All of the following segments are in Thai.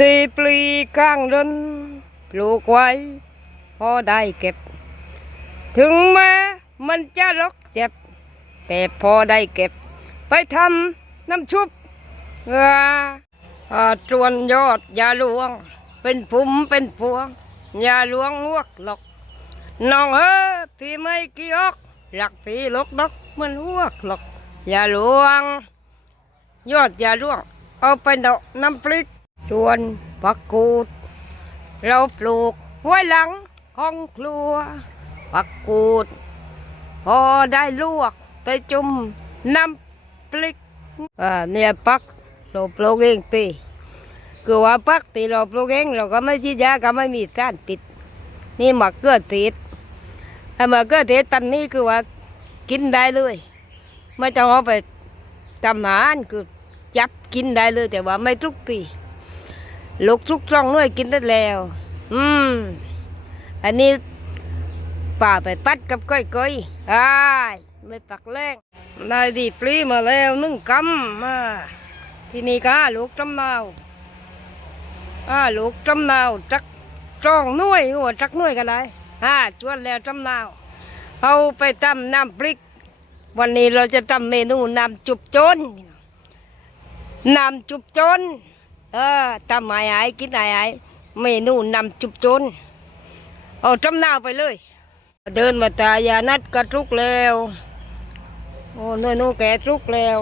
ดีปลีก้างดนปลูกไว้พอได้เก็บ ถึงแม้มันจะรกเจ็บ แต่พอได้เก็บ ไปทำน้ำชุบเอ่าจวนยอดยาหลวง เป็นปุ่มเป็นพวงยาหลวงลวกหลอกน้องเอ้อพี่ไม่กี่ออกหลักพี่ลกดอกมันลวกหลอกยาหลวง ยอดยาหลวง เอาไปดอกน้ำพริก ชวนผักกูด เราปลูกไว้หลังห้องครัว ผักกูด พอได้ลวกไปจุ่มน้ำพริกเนี่ยปักเราปลูกเองปีคือว่าปักตีเราปลูกเองเราก็ไม่ฉีดยาก็ไม่มีสารปิด นี่มะเขือเทศไอ้มะเขือเทศตันนี้คือว่ากินได้เลยไม่ต้องเอาไปทำอาหารคือจับกินได้เลยแต่ว่าไม่ทุกปี ลูกทุกช่องด้วยกินได้แล้ว อืม อันนี้ป่าไปปัดกับก้อยก้อยๆอ้ายไม่ปักแรงได้ดีปลีมาแล้วนึ่งกำมา ที่นี่ก็ลูกจำนาวอ่าลูกจำนาวจักจ้องน่วยหัวจักน่วยกันได้อ่าจวนแล้วจำนาว เอาไปทำน้ำพริก วันนี้เราจะทำเมนูน้ำจุบจนน้ำจุบจน เออทำไอ้ไอ้กินไอ้ไอ้เมนูน้ำจุบจนเอาจำนาไปเลยเดินมาตายานัดกระทุกแล้วโอ้น้อยนู้แกทุกแล้ว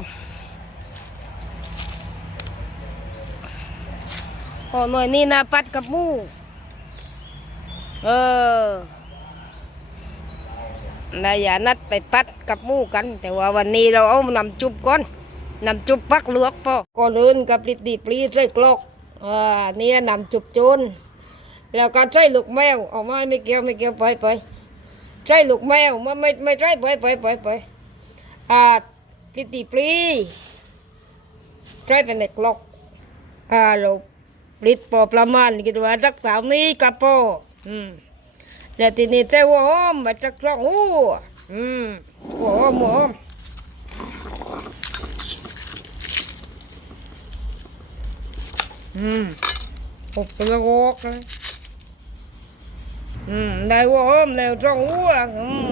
โอ้หน้อยนี่นาปัดกับมูเออนายานัดไปปัดกับมูกัน แต่ว่าวันนี้เราเอานำจุบก่อน น้ำจุบปักลือกพอก่อนอื่นกับปลิดดีปลีใส่กลอกอ่าเนี่ยน้ำจุบโจนแล้วก็ใส่ลูกแมวเอามาไม่เกี่ยวไม่เกี่ยวไปไปใช่ลูกแมวมันไม่ไม่ใช่ไปไปไปไปอ่าปลิตีปลีใช่เป็นเด็กลอกอ่าเราปลิดพอประมาณคิดว่ารักษามีกับพออืมแล้วทีนี้ใจว่าหอมมาจากกลองอู้อืมหัวหอมหัวหอม อืมอบเปลือกออกเลยอืมได้หัว่าหอมแล้วจ้องหัวอืม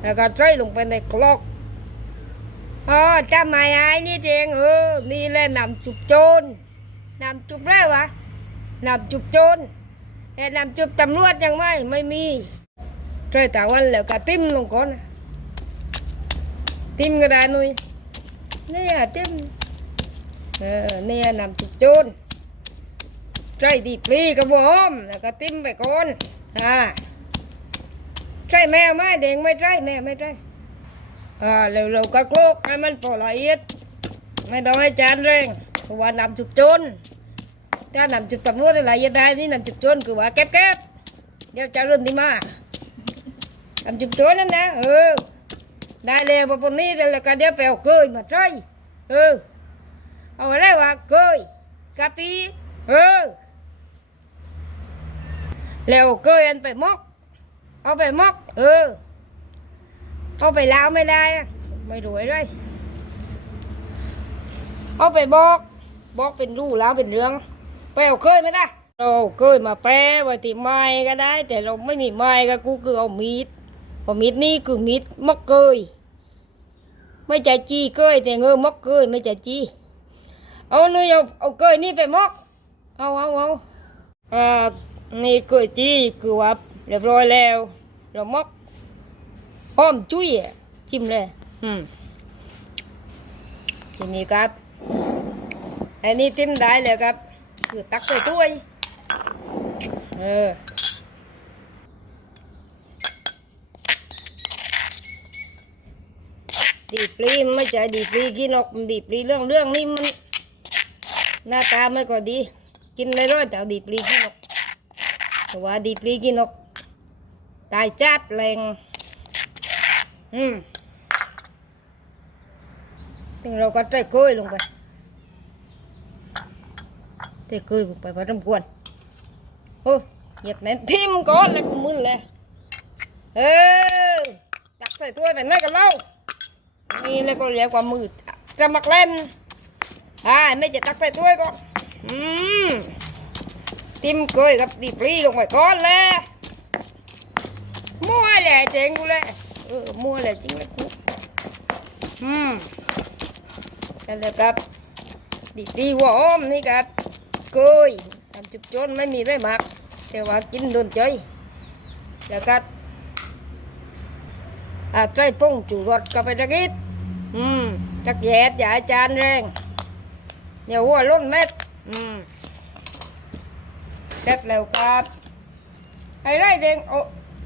แล้วก็ใส่ลงไปในคลอกอ๋อจำไม่ไอ้นี่เองเออ นี่แหละนำจุบโจรนำจุบได้วะนำจุบโจรแต่นำจุบตำรวจยังไม่ไม่มีใส่ตาวันแล้วก็ติ้มลงก่อนติ้มก็ได้นุ่ยนี่อะติ้มเออนี่นำจุบโจร ใส่ดีปรีกระบอมแล้วก็ติ้มไปก่อนอ่าใช่แมวไหมเด็กไม่ใช่แม่ไม่ใช่อ่าเร็วๆก็โคลกให้มันพอละเอียด ไม่ต้องให้จานแรงเพราะว่านำจุกโจรถ้านำจุกตำรวจละเอียดได้นี่นำจุกโจรคือว่าแก๊บๆเดี๋ยวจะริ่มดีมากนำจุกโจรนั่นนะเออได้เลยพอปนนี้แล้วก็เดี๋ยวไปเอาเกยมาใช่เออเอาอะไรวะเกยกะปิเออ แล้วเกยอันไปมอก เอาไปมอก เออ เอาไปลาวไม่ได้ ไม่รวยเลยเอาไปบอก บอกเป็นรูแล้วเป็นเรื่องไปเอาเคยไม่ได้เราเคยมาแปะไว้ที่ไม้ก็ได้ แต่เราไม่มีไม้ก็กูคือเอามีดเพรามีดนี่คือมีดมอกเกยไม่ใช่จีเกยแต่เงอมอกเกยไม่ใช่จีเอาหนูเอาเอาเกยนี่ไปมอก เอาเอาเอาอ่า นี่เกยจี้คือว่าเรียบร้อยแล้วเรามอกหอมจุ้ยอะจิ้มเลย อืมทีนี้ครับ อันนี้ติ้มได้เลยครับ คือตักใส่ถ้วย เออดีปลีมันไม่ใช่ดีปลีกินออกมันดีปลีเรื่องเรื่องนี่มัน หน้าตาไม่ก็ดี กินเลยร้อยแต่เอาดีปลีกินออก แต่ว่าดีปลีกินกตายจัดแรงอืมถึงเราก็ใส่กล้วยลงไปใส่กล้วยลงไปพอสมควรโอ้ยเหยียบแน่นทิมก้อนเลยกูมึนเลยเออตักใส่ถ้วยไปนั่นกันเล่านี่เลยก็เรียกว่ามือจะมักเล่นอ่าไม่จะตักใส่ถ้วยก่อนอืม ติมเกยกับดีปรีลงไปก่อนเลยมั่วแหละเจ๋งกูเลยเออมั่วแหละจริงเลยกูอืมนั่นแหละครับดีดีหัวอ้อมนี่ครับเกยทำจุบจนไม่มีได้มักแต่ว่ากินโดนใจแล้วก็อาใจปุ้งจูรสก็ไปตะกิดอืมตะแยดอย่าให้จานแรงเดี๋ยวัวล้นเม็ดอืม เสร็จแล้วครับไอ้ไรเด้งเอา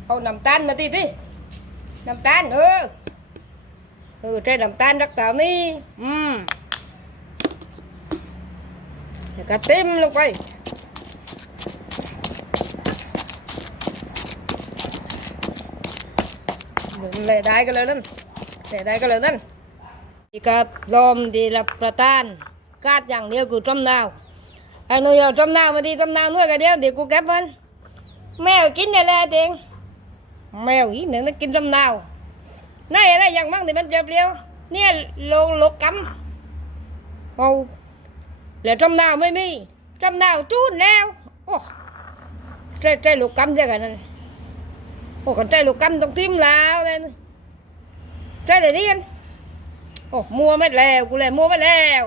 เอาน้ำตาลมาดิดิน้ำตาลเออเออใช้น้ำตาลรักษานี่อืมแล้วก็เต็มลงไปเลยได้ก็เลยนั่นเลยได้ก็เลยนั่นอีกาลมดีรับประทานกาดอย่างเดียวกูต้มนาว ไอ้หนูเอาต้มนาวมาดีต้มนาวด้วยกันเดียวเดี๋ยวกูเก็บมันแมวกินอะไรเด็งแมวอีหนึ่งนั่นกินต้มนาวนี่อะไรอย่างมั่งที่มันเปรี้ยวๆเนี่ยโลโลกำเอาแล้วต้มนาวไม่มีต้มนาวจูนแล้วโอ้ใจใจลูกกำเดียวกันนั่นโอ้คนใจลูกกันต้องทิมแล้วเลยใจเลยนี่กันโอ้มัวไม่แล้วกูเลยมัวไม่แล้ว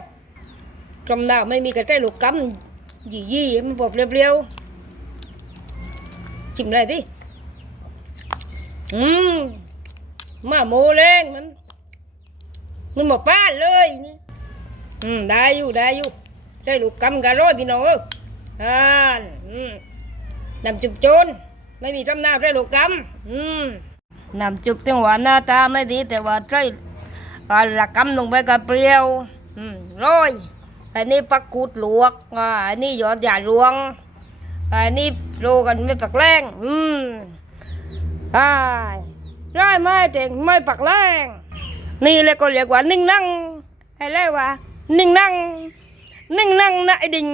จำดาวไม่มีกระใจลูกกัน ยี่ยี่มันบอกเรียวๆจิ้มเลยดิอืมมาโมแรงมันมันหมดป้านเลยนี่อืมได้อยู่ได้อยู่ใจลูกกำกะร้อยพี่น้องเอออ่านอืมนำจุบโจนไม่มีจำหน้าใช่ลูกกำอืมน้ำจุบถึงหว่าหน้าตาไม่ดีแต่ว่าใช่อ่าละกำลงไปกับเปรี้ยว อืมร้อย อันนี้ปักกูดหลวกอันนี้ยอดหยาหลวงอันนี้โลกันไม่ปักแรงอืมอ่าได้ไหมแต่ไม่ปักแรงนี่เลยก็เรียกว่านิ่งนั่งให้เรียกว่า นิ่งนั่งนิ่งนั่งนะไอ้ดิ่ง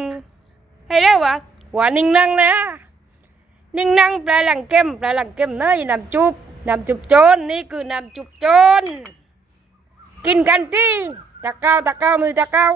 ให้เรียกว่าว่านิ่งนั่งนะนิ่งนั่งแปลหลังเก็มแปลหลังเก็มเนยนำจุบนำจุบโจนนี่คือนำจุบโจนกินกันที่ตะเก้าตะเก้ามือตะเก้า